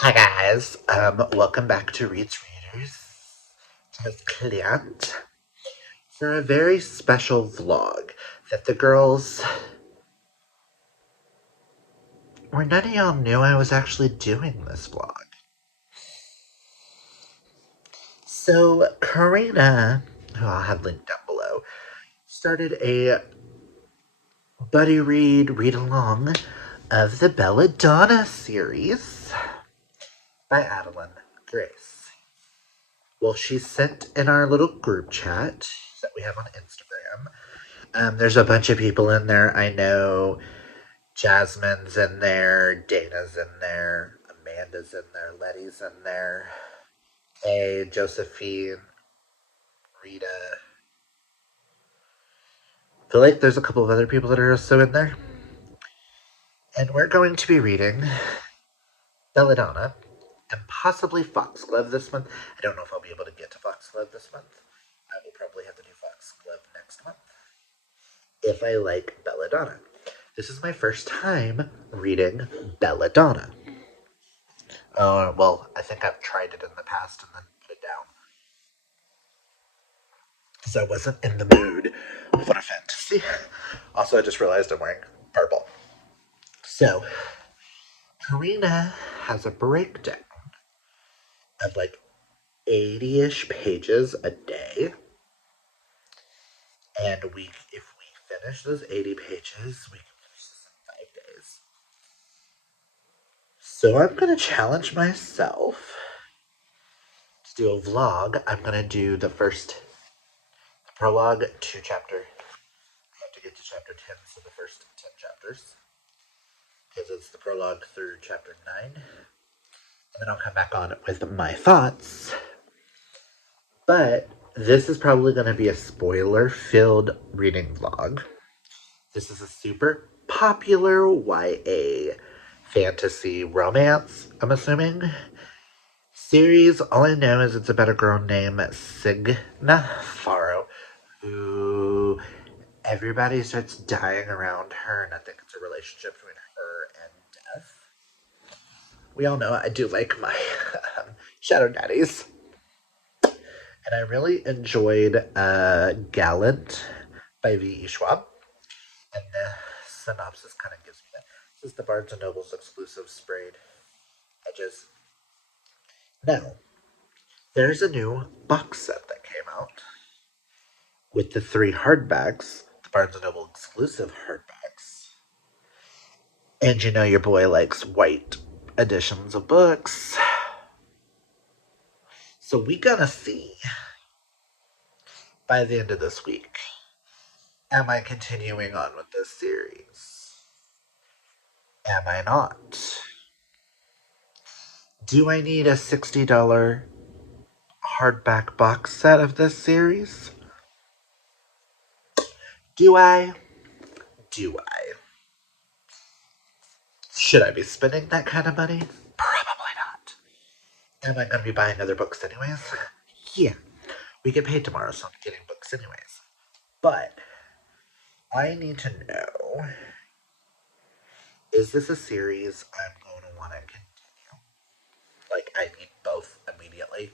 Hi guys, welcome back to Reed's Readers. It's Clint for a very special vlog that the girls, or none of y'all knew I was actually doing this vlog. So Karina, who I'll have linked down below, started a buddy read along of the Belladonna series by Adalyn Grace. Well, she sent in our little group chat that we have on Instagram. There's a bunch of people in there. I know Jasmine's in there, Dana's in there, Amanda's in there, Letty's in there, Kay, Josephine, Rita. I feel like there's a couple of other people that are also in there. And we're going to be reading Belladonna and possibly Foxglove this month. I don't know if I'll be able to get to Foxglove this month. I will probably have to do Foxglove next month if I like Belladonna. This is my first time reading Belladonna. Well, I think I've tried it in the past and then put it down. Because I wasn't in the mood for a fantasy. Also, I just realized I'm wearing purple. So, Karina has a breakdown of like 80-ish pages a day. And if we finish those 80 pages, we can finish this in 5 days. So I'm going to challenge myself to do a vlog. I'm going to do the prologue to chapter. I have to get to chapter 10, so the first 10 chapters. Because it's the prologue through chapter 9. And then I'll come back on with my thoughts. But this is probably going to be a spoiler-filled reading vlog. This is a super popular YA fantasy romance, I'm assuming, series. All I know is it's about a girl named Signa Faro, who everybody starts dying around her, and I think it's a relationship between her and death. We all know I do like my Shadow Daddies. And I really enjoyed Gallant by V.E. Schwab. And the synopsis kind of gives me that. This is the Barnes & Noble's exclusive sprayed edges. Now, there's a new box set that came out with the 3 hardbacks, the Barnes & Noble exclusive hardbacks. And you know your boy likes white editions of books. So we gonna see by the end of this week. Am I continuing on with this series? Am I not? Do I need a $60 hardback box set of this series? Do I? Do I? Should I be spending that kind of money? Probably not. Am I going to be buying other books anyways? Yeah. We get paid tomorrow, so I'm getting books anyways. But I need to know, is this a series I'm going to want to continue? Like, I need both immediately.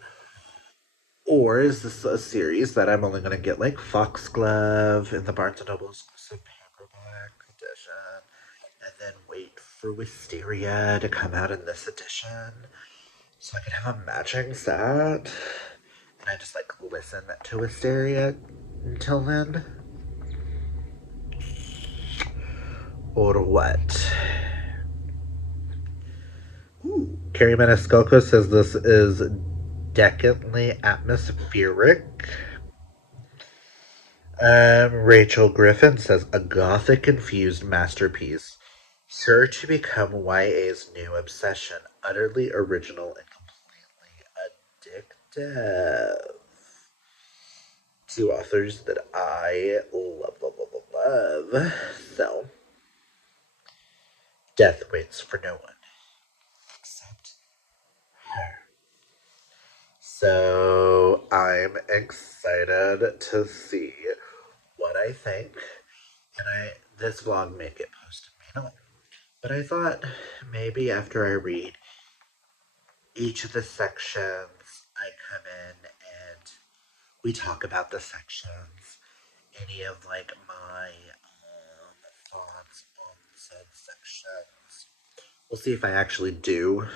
Or is this a series that I'm only going to get like Foxglove and the Barnes & Noble exclusive paperback edition, and then wait for Wisteria to come out in this edition so I can have a matching set? And I just like listen to Wisteria until then? Or what? Ooh. Carrie Maniscalco says this is decadently atmospheric. Rachel Griffin says a gothic-infused masterpiece, sure to become YA's new obsession, utterly original and completely addictive. 2 authors that I love. So, death waits for no one except her. So, I'm excited to see what I think. And this vlog may get posted, may not. But I thought maybe after I read each of the sections, I come in and we talk about the sections. Any of like my thoughts on said sections. We'll see if I actually do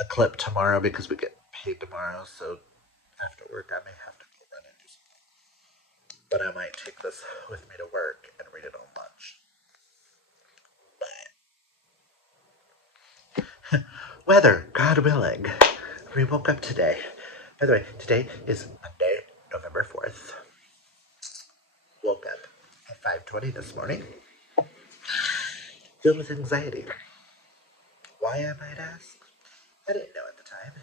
a clip tomorrow because we get paid tomorrow. So after work, I may have to go run and do something. But I might take this with me to work and read it on lunch. But weather, God willing, we woke up today. By the way, today is Monday, November 4th. Woke up at 5:20 this morning, filled with anxiety. Why, I might ask? I didn't know at the time.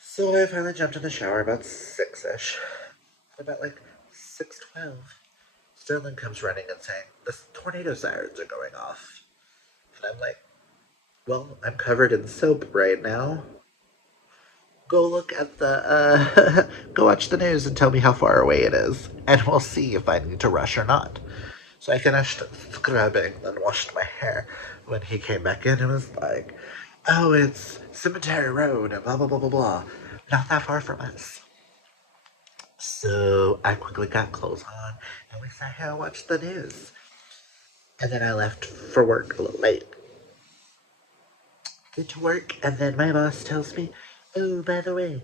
So I finally jumped in the shower about 6-ish. About like 6:12, Sterling comes running and saying, the tornado sirens are going off. And I'm like, well, I'm covered in soap right now. Go look at the, go watch the news and tell me how far away it is. And we'll see if I need to rush or not. So I finished scrubbing and washed my hair. When he came back in, it was like, oh, it's Cemetery Road and blah, blah, blah, blah, blah. Not that far from us. So I quickly got clothes on and we sat here and watched the news. And then I left for work a little late. Get to work, and then my boss tells me, oh, by the way,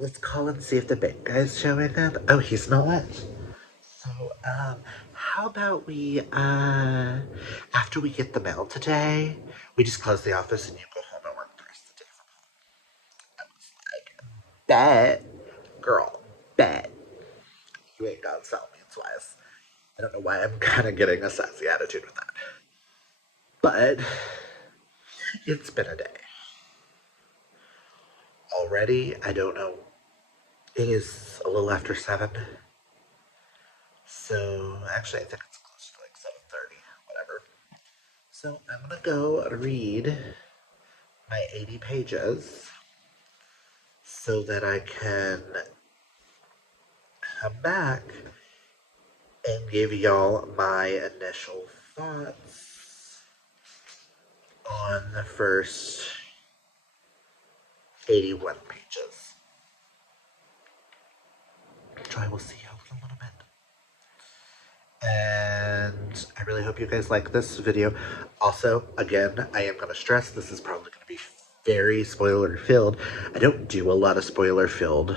let's call and see if the big guy's showing up. Oh, he's not. So, how about we, after we get the mail today, we just close the office and you go home and work the rest of the day from home. I was like, bet. Girl, bet. You ain't gonna sell me twice. I don't know why I'm kind of getting a sassy attitude with that. But it's been a day. Already, I don't know. It is a little after 7. So, actually, I think it's close to like 7:30, whatever. So, I'm gonna go read my 80 pages so that I can come back and give y'all my initial thoughts on the first 81 pages. Which I will see y'all in a little bit. And I really hope you guys like this video. Also, again, I am going to stress this is probably going to be very spoiler filled. I don't do a lot of spoiler filled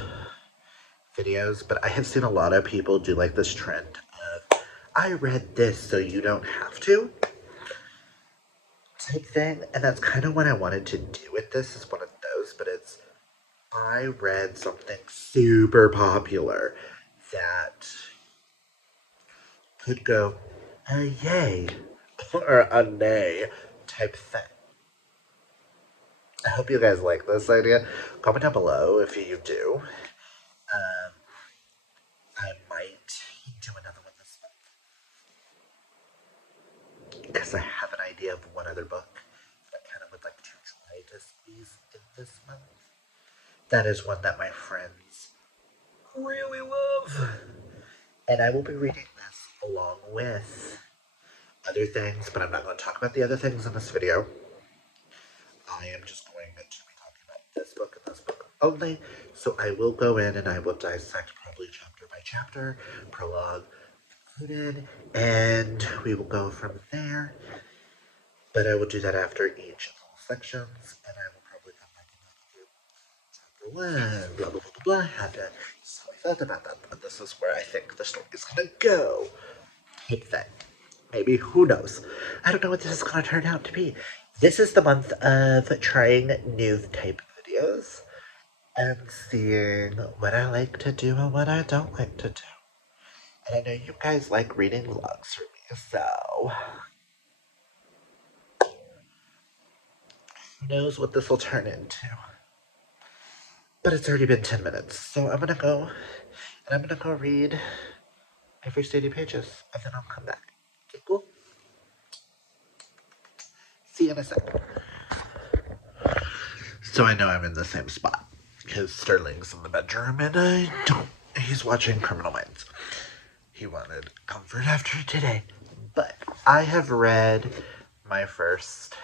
videos, but I have seen a lot of people do like this trend of, I read this so you don't have to type thing. And that's kind of what I wanted to do with this, is one of those, but it's, I read something super popular that could go a yay or a nay type thing. I hope you guys like this idea. Comment down below if you do. I might do another one this month because I have an idea of one other book that I kind of would like to try to squeeze in this month. That is one that my friends really love. And I will be reading this along with other things, but I'm not going to talk about the other things in this video. I am just going to be talking about this book and this book only. So I will go in and I will dissect probably chapter by chapter, prologue included, and we will go from there. But I will do that after each of the sections, and I will probably come back and chapter 1, blah, blah, blah, blah, blah. Had to so I thought about that, but this is where I think the story is going to go. Type thing. Maybe, who knows? I don't know what this is going to turn out to be. This is the month of trying new type videos and seeing what I like to do and what I don't like to do. And I know you guys like reading vlogs for me, so who knows what this will turn into. But it's already been 10 minutes, so I'm gonna go and I'm gonna go read my first 80 pages and then I'll come back. Okay, cool? See you in a second. So I know I'm in the same spot because Sterling's in the bedroom and he's watching Criminal Minds. He wanted comfort after today. But I have read my first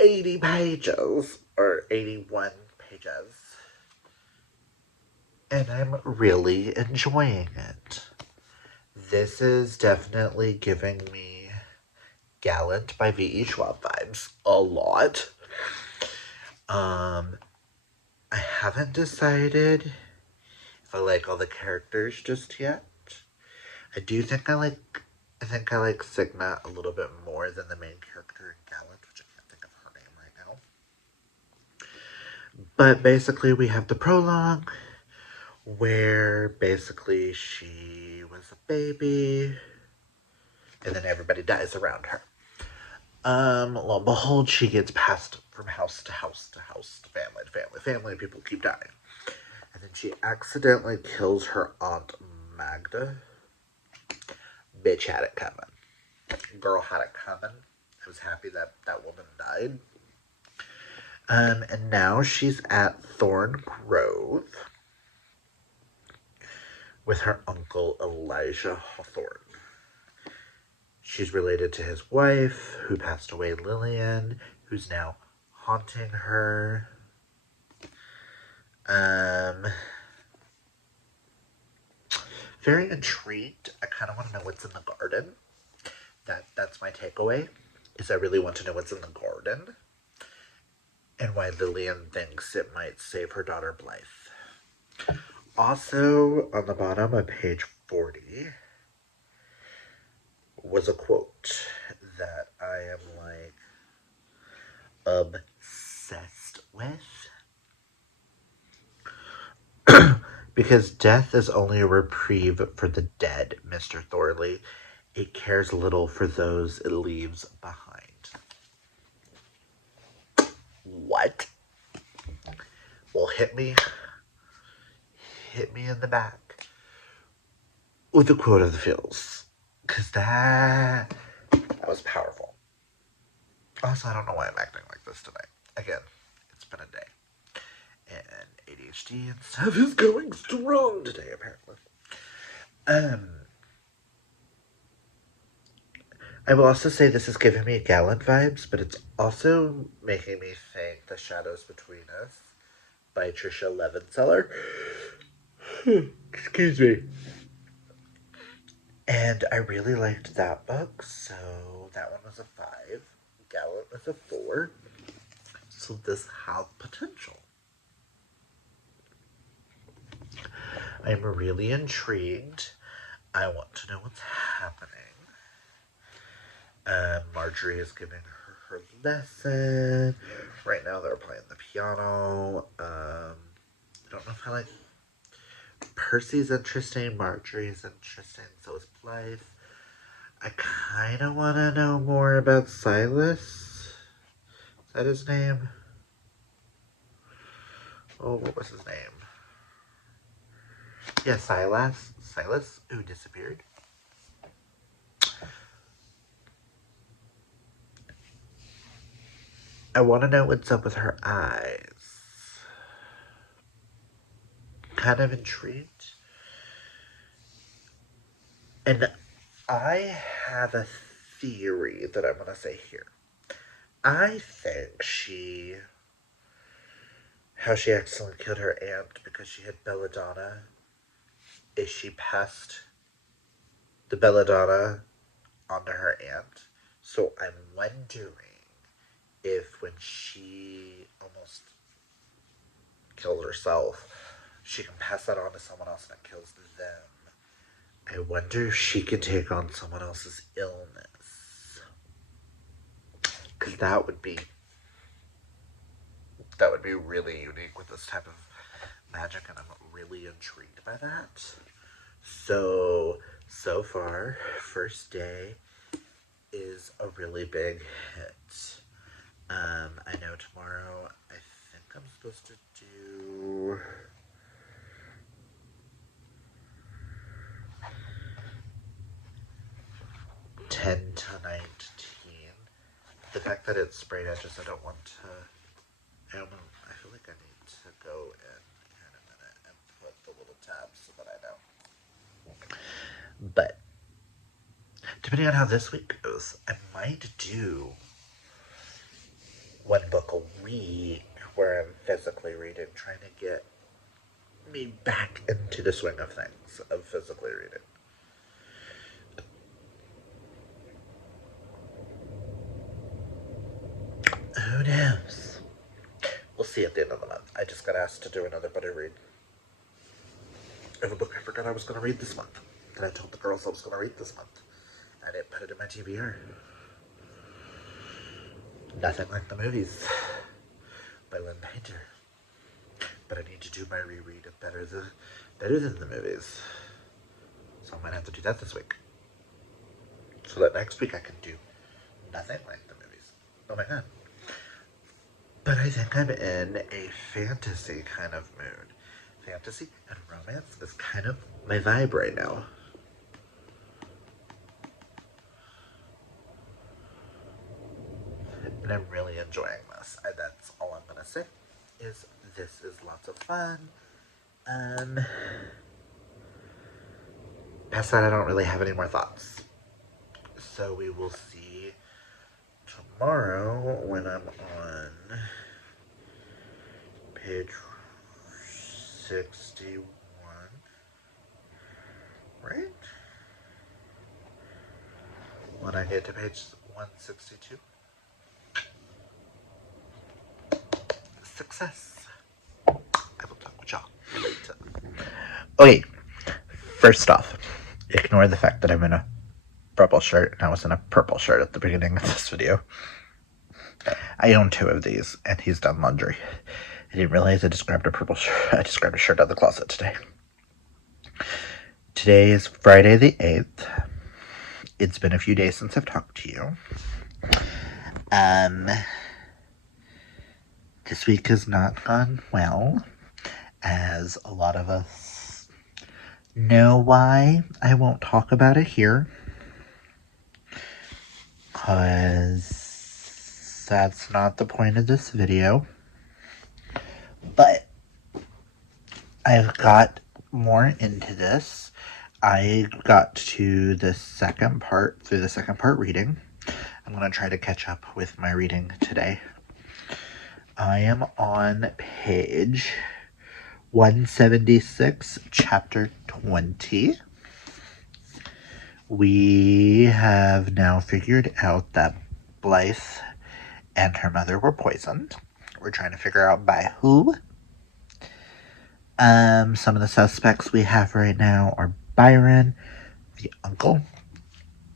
80 pages, or 81 pages. And I'm really enjoying it. This is definitely giving me Gallant by V.E. Schwab vibes a lot. I haven't decided if I like all the characters just yet. I think I like Signa a little bit more than the main character in Gallant, which I can't think of her name right now. But basically we have the prologue where basically she was a baby and then everybody dies around her. Lo and behold, she gets passed from house to house to house, to family to family, family, and people keep dying. And then she accidentally kills her aunt Magda. Bitch had it coming. Girl had it coming. I was happy that that woman died. And now she's at Thorn Grove with her uncle Elijah Hawthorne. She's related to his wife, who passed away, Lillian, who's now haunting her. Very intrigued. I kind of want to know what's in the garden. That's my takeaway, is I really want to know what's in the garden and why Lillian thinks it might save her daughter Blythe. Also, on the bottom of page 40 was a quote that I am like obsessed with. Because death is only a reprieve for the dead, Mr. Thorley. It cares little for those it leaves behind. What? Well, hit me in the back with a quote of the feels. Because that was powerful. Also, I don't know why I'm acting like this tonight. Again, it's been a day. And ADHD and stuff is going strong today, apparently. I will also say this is giving me Gallant vibes, but it's also making me think The Shadows Between Us by Trisha Levenseller. Excuse me. And I really liked that book, so that one was a 5. Gallant was a 4. So this has potential. I'm really intrigued. I want to know what's happening. Marjorie is giving her lesson. Right now they're playing the piano. I don't know if I like... Percy's interesting. Marjorie's interesting. So is Blythe. I kind of want to know more about Silas. Is that his name? Oh, what was his name? Yeah, Silas. Silas, who disappeared. I want to know what's up with her eyes. Kind of intrigued. And I have a theory that I'm going to say here. I think how she accidentally killed her aunt because she had Belladonna, is she passed the Belladonna onto her aunt. So I'm wondering if when she almost killed herself, she can pass that on to someone else and it kills them. I wonder if she can take on someone else's illness. Because that would be really unique with this type of magic, and I'm really intrigued by that. So far, first day is a really big hit. I know tomorrow, I think I'm supposed to do... $10 to $19. The fact that it's sprayed edges, I don't want to... I feel like I need to go in a minute and put the little tabs so that I know. But depending on how this week goes, I might do one book a week where I'm physically reading, trying to get me back into the swing of things, of physically reading. Who knows? We'll see at the end of the month. I just got asked to do another buddy read of a book I forgot I was going to read this month. That I told the girls I was going to read this month. I didn't put it in my TBR. Nothing Like the Movies by Lynn Painter. But I need to do my reread of Better Than the Movies. So I might have to do that this week. So that next week I can do Nothing Like the Movies. Oh my god. But I think I'm in a fantasy kind of mood. Fantasy and romance is kind of my vibe right now. And I'm really enjoying this. That's all I'm gonna say. This is lots of fun. Past that, I don't really have any more thoughts. So we will see tomorrow when I'm on page 61, right? When I get to page 162. Success. I will talk with y'all later. Okay, first off, ignore the fact that I'm in a purple shirt and I was in a purple shirt at the beginning of this video. I own 2 of these, and he's done laundry. I didn't realize I just grabbed a purple shirt. I just grabbed a shirt out of the closet today. Today is Friday the 8th. It's been a few days since I've talked to you. This week has not gone well, as a lot of us know why. I won't talk about it here, because that's not the point of this video. But I've got more into this. I got to the second part, reading. I'm going to try to catch up with my reading today. I am on page 176, chapter 20. We have now figured out that Blythe and her mother were poisoned. We're trying to figure out by who. Some of the suspects we have right now are Byron, the uncle,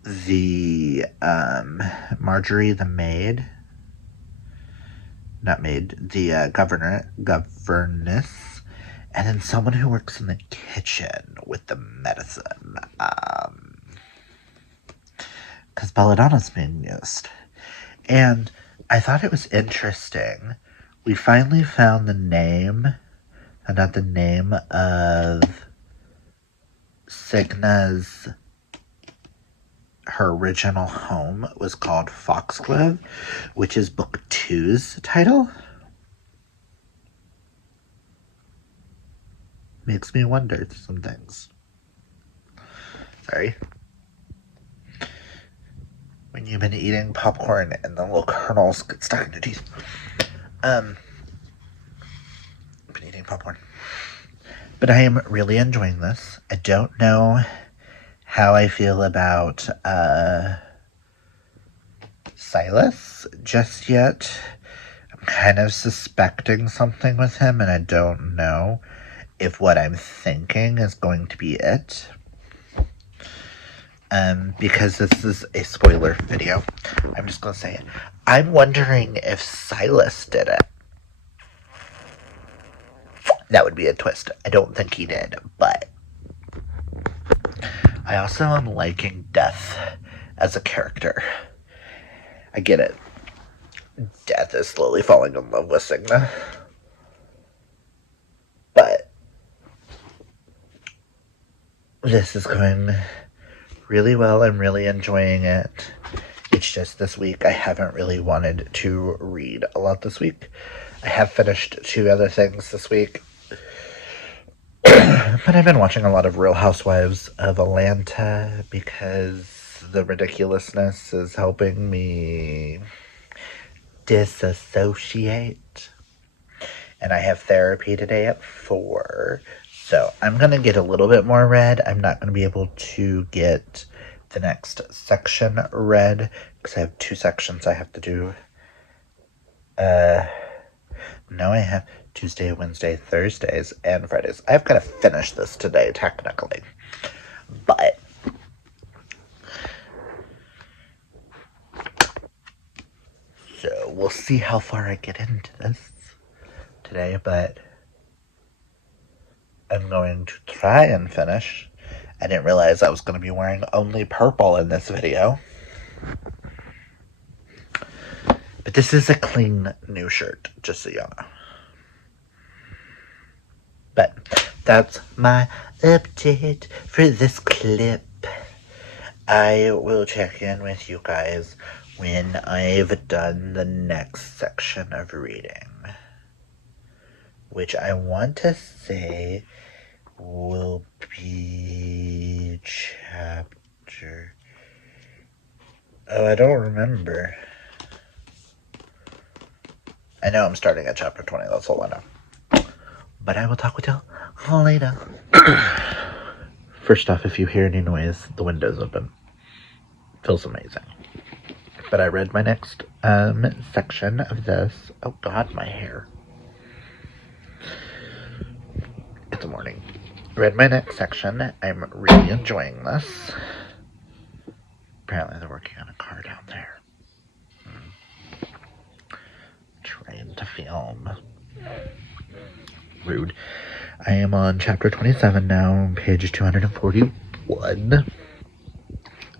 the Marjorie, the maid, not maid, the governess, and then someone who works in the kitchen with the medicine, because Belladonna's being used. And I thought it was interesting. We finally found the name, and not the name of Signa's, her original home was called Foxglove, which is book 2's title. Makes me wonder some things. Sorry. When you've been eating popcorn and the little kernels get stuck in your teeth. I've been eating popcorn. But I am really enjoying this. I don't know how I feel about Silas just yet. I'm kind of suspecting something with him, and I don't know if what I'm thinking is going to be it. Because this is a spoiler video, I'm just going to say it. I'm wondering if Silas did it. That would be a twist. I don't think he did, but I also am liking Death as a character. I get it. Death is slowly falling in love with Signa. But this is going really well. I'm really enjoying it. It's just this week I haven't really wanted to read a lot this week. I have finished 2 other things this week. But I've been watching a lot of Real Housewives of Atlanta because the ridiculousness is helping me disassociate. And I have therapy today at 4. So I'm going to get a little bit more read. I'm not going to be able to get the next section read because I have 2 sections I have to do. No, I have Tuesday, Wednesday, Thursdays, and Fridays. I've got to finish this today, technically. But so we'll see how far I get into this today, but I'm going to try and finish. I didn't realize I was going to be wearing only purple in this video. But this is a clean new shirt, just so y'all know. But that's my update for this clip. I will check in with you guys when I've done the next section of reading, which I want to say will be chapter... Oh, I don't remember. I know I'm starting at chapter 20, that's all I know. But I will talk with y'all later. First off, if you hear any noise, the window's open. Feels amazing. But I read my next section of this. Oh god, my hair. It's morning. Read my next section. I'm really enjoying this. Apparently they're working on a car down there. Trying to film. Rude. I am on chapter 27 now, page 241.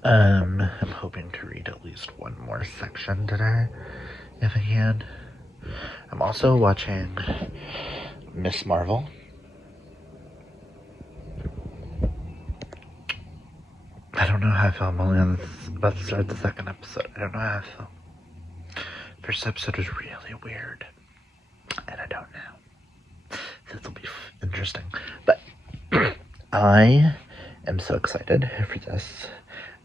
I'm hoping to read at least one more section today, if I can. I'm also watching Miss Marvel. I don't know how I feel. I'm only about to start the second episode. I don't know how I feel. First episode was really weird, and I don't know. This will be interesting. But I am so excited for this.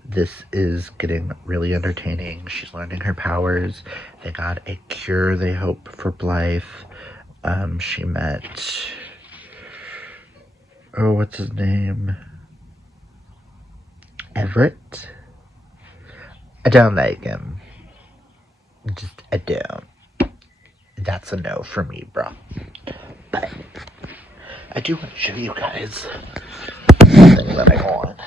This is getting really entertaining. She's learning her powers. They got a cure, they hope, for Blythe. She met... Oh, what's his name? Everett? I don't like him. Just, I don't. That's a no for me, bro. But I do want to show you guys something that I got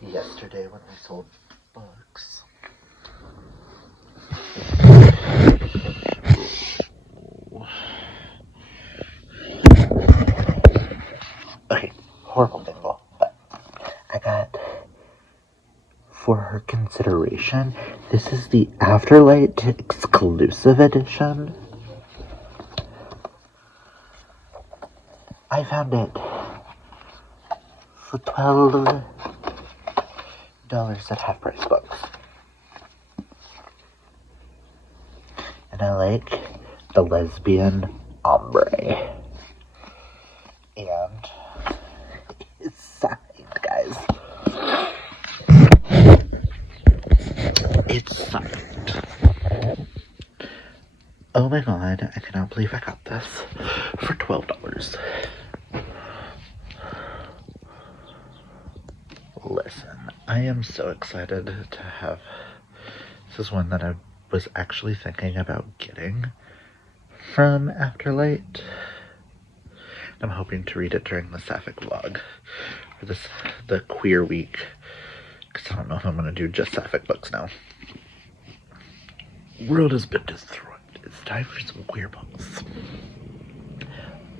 yesterday when we sold books. Okay, horrible thimble, but I got, for her consideration, this is the Afterlight exclusive edition. I found it for $12 at Half Price Books. And I like the lesbian ombre. And it's signed, guys. It's signed. Oh my god, I cannot believe I got this for $12. Listen, I am so excited to have... This is one that I was actually thinking about getting from Afterlight. I'm hoping to read it during the Sapphic vlog, or the queer week, because I don't know if I'm going to do just Sapphic books now. World has been destroyed. It's time for some queer books.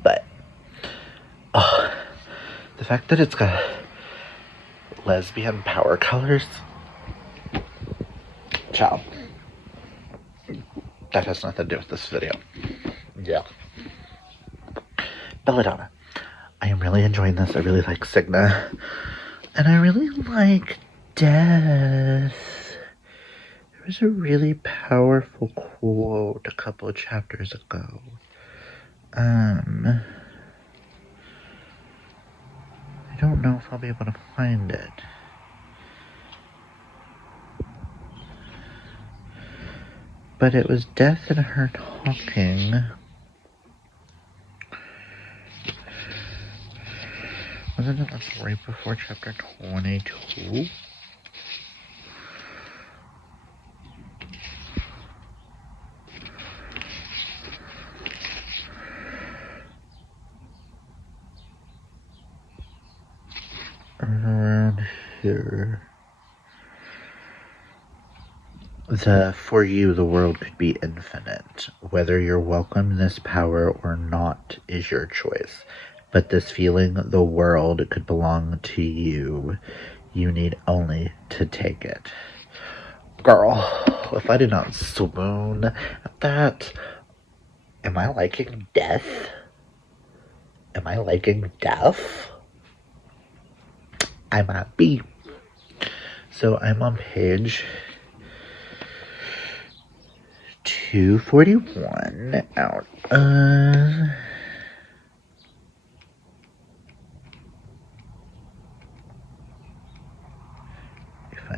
But, oh, the fact that it's got lesbian power colors, ciao. That has nothing to do with this video. Yeah. Belladonna. I am really enjoying this. I really like Cigna. And I really like Death. There was a really powerful quote a couple of chapters ago. I don't know if I'll be able to find it. But it was death and her talking. Wasn't it like right before chapter 22? Around here. For you, the world could be infinite. Whether you're welcome this power or not is your choice. But this feeling, the world could belong to you. You need only to take it. Girl, if I did not swoon at that, am I liking death? Am I liking death? I might be. So I'm on page 241 out. Find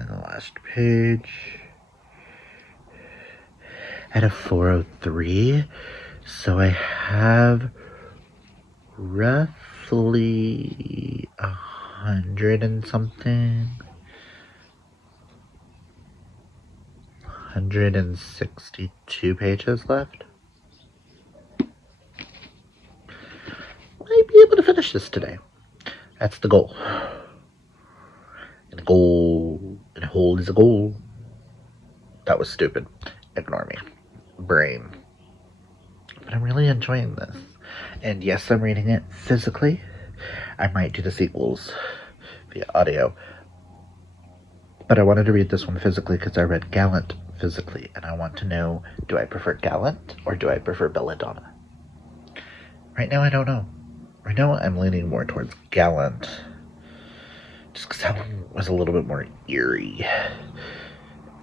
the last page. At a 403, so I have roughly 100 and something. 162 pages left. Might be able to finish this today. That's the goal. And a goal, and a hold is a goal. That was stupid. Ignore me. Brain. But I'm really enjoying this. And yes, I'm reading it physically. I might do the sequels via audio. But I wanted to read this one physically because I read Gallant physically. And I want to know, do I prefer Gallant or do I prefer Belladonna? Right now, I don't know. Right now, I'm leaning more towards Gallant. Just because that one was a little bit more eerie.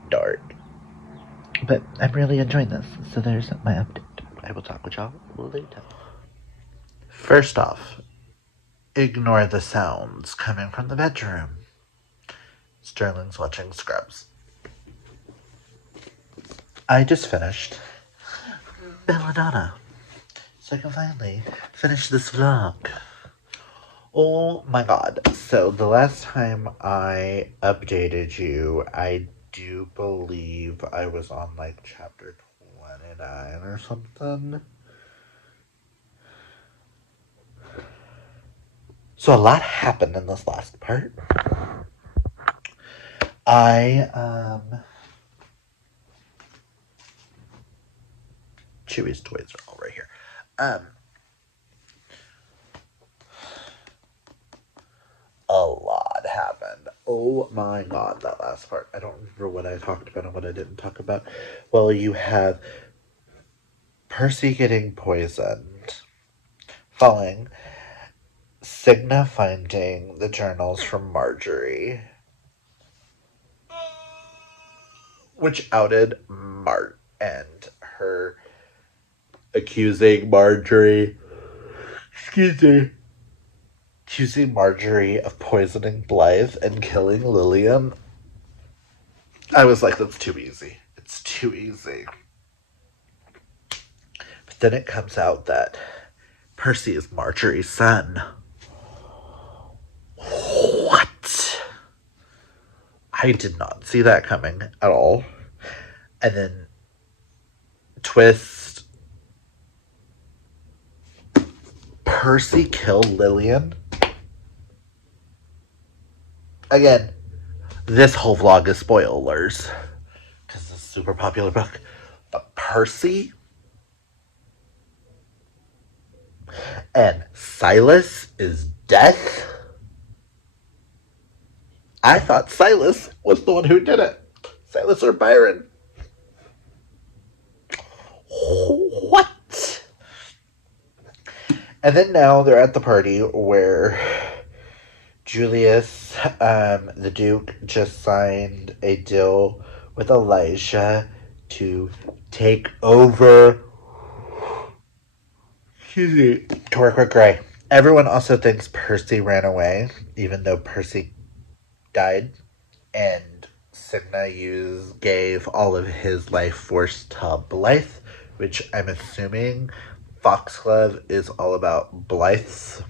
Dark. But I'm really enjoying this. So there's my update. I will talk with y'all later. First off, ignore the sounds coming from the bedroom. Sterling's watching Scrubs. I just finished Belladonna, so I can finally finish this vlog. Oh my god. So the last time I updated you, I do believe I was on like chapter 29 or something. So a lot happened in this last part. Chewy's toys are all right here. A lot happened. Oh my god, that last part. I don't remember what I talked about and what I didn't talk about. Well, you have Percy getting poisoned, falling, Cigna finding the journals from Marjorie, which outed Mart and her accusing Marjorie of poisoning Blythe and killing Lillian. I was like, that's too easy. It's too easy. But then it comes out that Percy is Marjorie's son. What? I did not see that coming at all. And then twist. Percy killed Lillian. Again, this whole vlog is spoilers. Because it's a super popular book. But Percy and Silas is death. I thought Silas was the one who did it. Silas or Byron. What? And then now they're at the party where Julius, the Duke, just signed a deal with Elijah to take over. To work with Gray. Everyone also thinks Percy ran away, even though Percy died. And Cigna gave all of his life force to Blythe, which I'm assuming Foxglove is all about Blythe's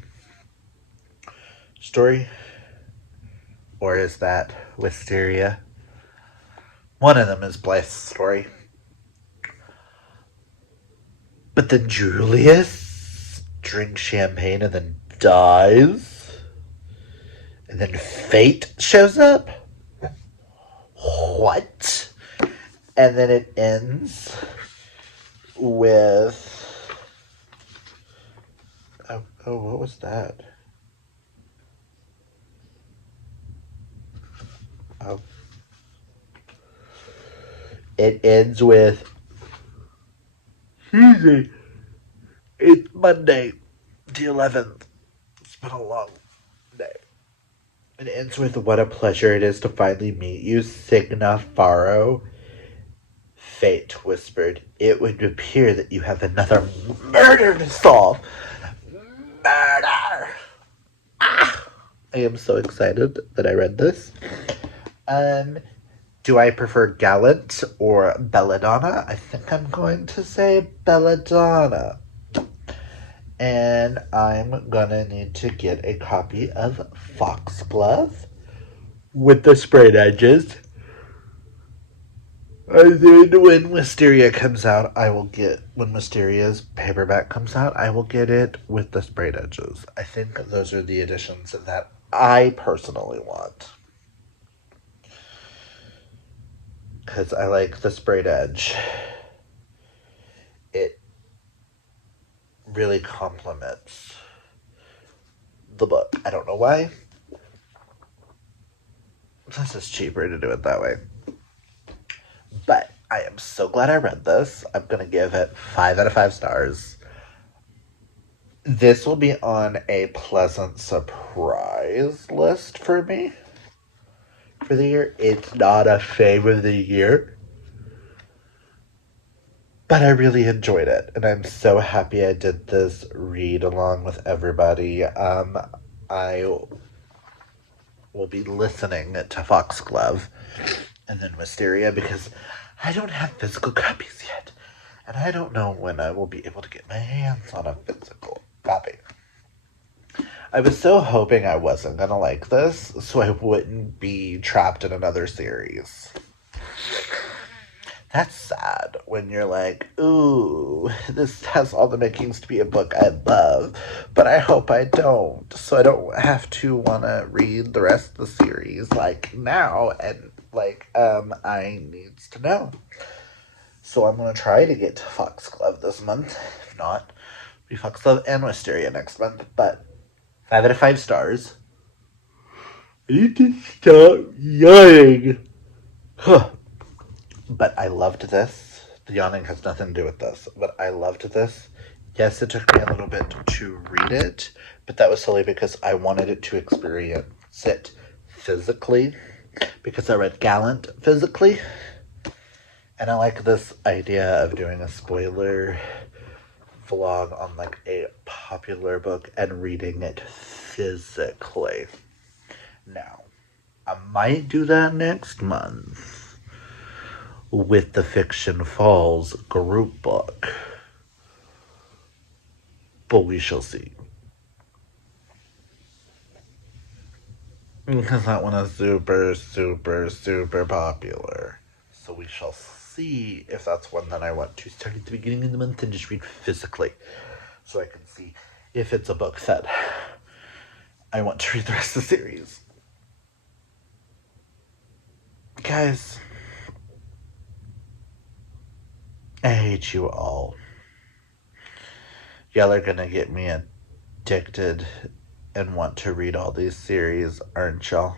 story. Or is that Wisteria? One of them is Blythe's story. But then Julius drinks champagne and then dies. And then Fate shows up. What? And then it ends with... Oh, what was that? Oh. It ends with... It's Monday, the 11th. It's been a long day. It ends with, what a pleasure it is to finally meet you, Cigna Faro. Fate whispered, it would appear that you have another murder to solve. Murder! Ah! I am so excited that I read this. Do I prefer Gallant or Belladonna? I think I'm going to say Belladonna. And I'm gonna need to get a copy of Foxglove with the sprayed edges. And then when Wisteria's paperback comes out, I will get it with the sprayed edges. I think those are the editions that I personally want. Because I like the sprayed edge. It really complements the book. I don't know why. This is cheaper to do it that way. But I am so glad I read this. I'm going to give it 5 out of 5 stars. This will be on a pleasant surprise list for me for the year. It's not a fave of the year, but I really enjoyed it, and I'm so happy I did this read along with everybody. I will be listening to Foxglove and then Wisteria because I don't have physical copies yet, and I don't know when I will be able to get my hands on a physical copy. I was so hoping I wasn't gonna like this, so I wouldn't be trapped in another series. That's sad when you're like, ooh, this has all the makings to be a book I love, but I hope I don't, so I don't have to want to read the rest of the series, like, now, and, like, I needs to know. So I'm going to try to get to Foxglove this month. If not, be Foxglove and Wisteria next month, but 5 out of 5 stars. I need to stop yawning. Huh. But I loved this. The yawning has nothing to do with this, but I loved this. Yes, it took me a little bit to read it, but that was solely because I wanted it to experience it physically, because I read Gallant physically, and I like this idea of doing a spoiler vlog on like a popular book and reading it physically. Now, I might do that next month with the Fiction Falls group book. But we shall see. Because that one is super, super, super popular. So we shall see if that's one that I want to start at the beginning of the month and just read physically. So I can see if it's a book that I want to read the rest of the series. Guys, I hate you all. Y'all are gonna get me addicted and want to read all these series, aren't y'all?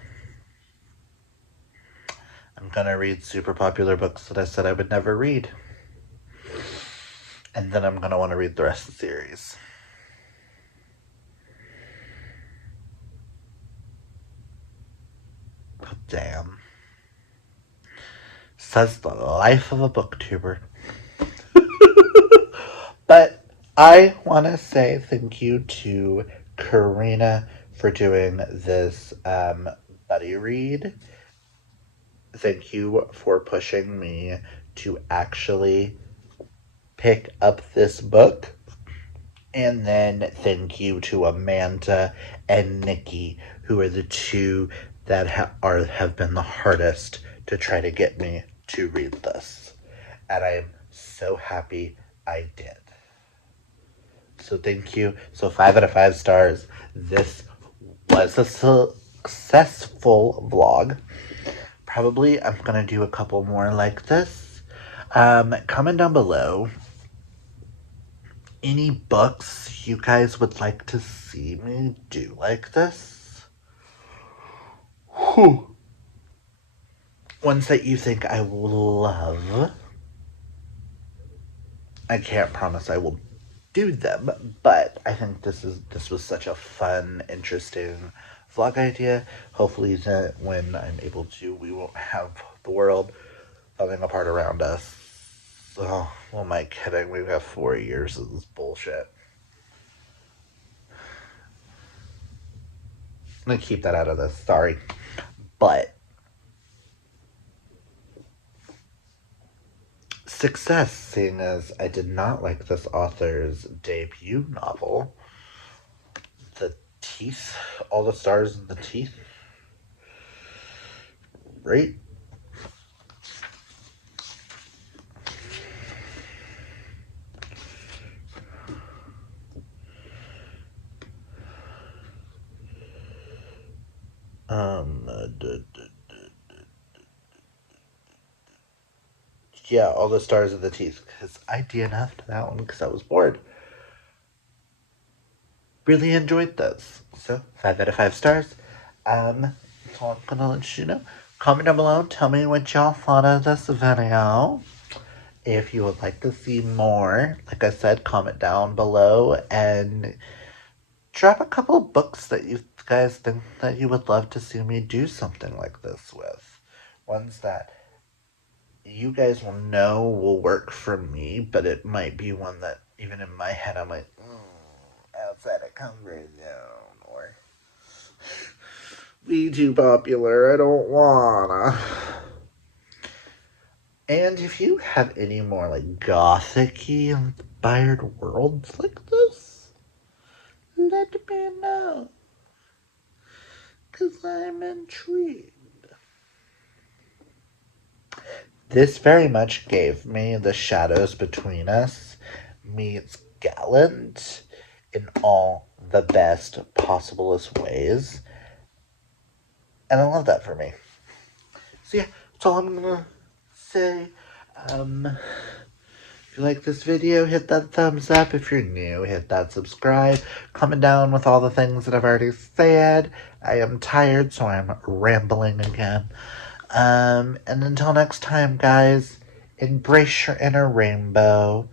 I'm gonna read super popular books that I said I would never read. And then I'm gonna want to read the rest of the series. Oh, damn. Says the life of a booktuber. But I want to say thank you to Karina for doing this buddy read. thank you for pushing me to actually pick up this book. And then thank you to Amanda and Nikki, who are the two that have been the hardest to try to get me to read this. And I am so happy I did. So thank you. So 5 out of 5 stars. This was a successful vlog. Probably I'm gonna do a couple more like this. Comment down below any books you guys would like to see me do like this. Whew. Ones that you think I will love. I can't promise I will do them, but I think this was such a fun, interesting vlog idea. Hopefully that when I'm able to, we won't have the world falling apart around us. Oh, well, am I kidding? We have 4 years of this bullshit. I'm gonna keep that out of this, sorry. But success, seeing as I did not like this author's debut novel. The teeth, all the stars in the teeth. Right? Yeah, all the stars of the teeth, because I DNF'd that one because I was bored. Really enjoyed this. So 5 out of 5 stars. So I'm gonna let you know. Comment down below, tell me what y'all thought of this video. If you would like to see more, like I said, comment down below and drop a couple books that you guys think that you would love to see me do something like this with. Ones that you guys will know will work for me, but it might be one that even in my head I'm like, outside of comfort zone, or be too popular, I don't wanna. And if you have any more like gothic-y inspired worlds like this, let me know, 'cause I'm intrigued. This very much gave me The Shadows Between Us meets Gallant in all the best possiblest ways. And I love that for me. So yeah, that's all I'm gonna say. If you like this video, hit that thumbs up. If you're new, hit that subscribe. Comment down with all the things that I've already said. I am tired, so I'm rambling again. And until next time, guys, embrace your inner rainbow.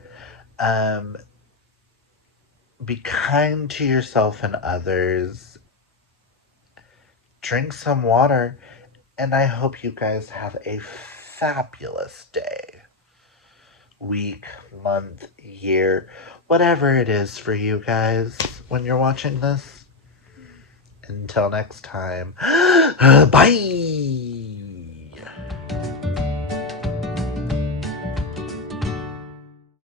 Be kind to yourself and others. Drink some water. And I hope you guys have a fabulous day, week, month, year, whatever it is for you guys when you're watching this. Until next time, bye!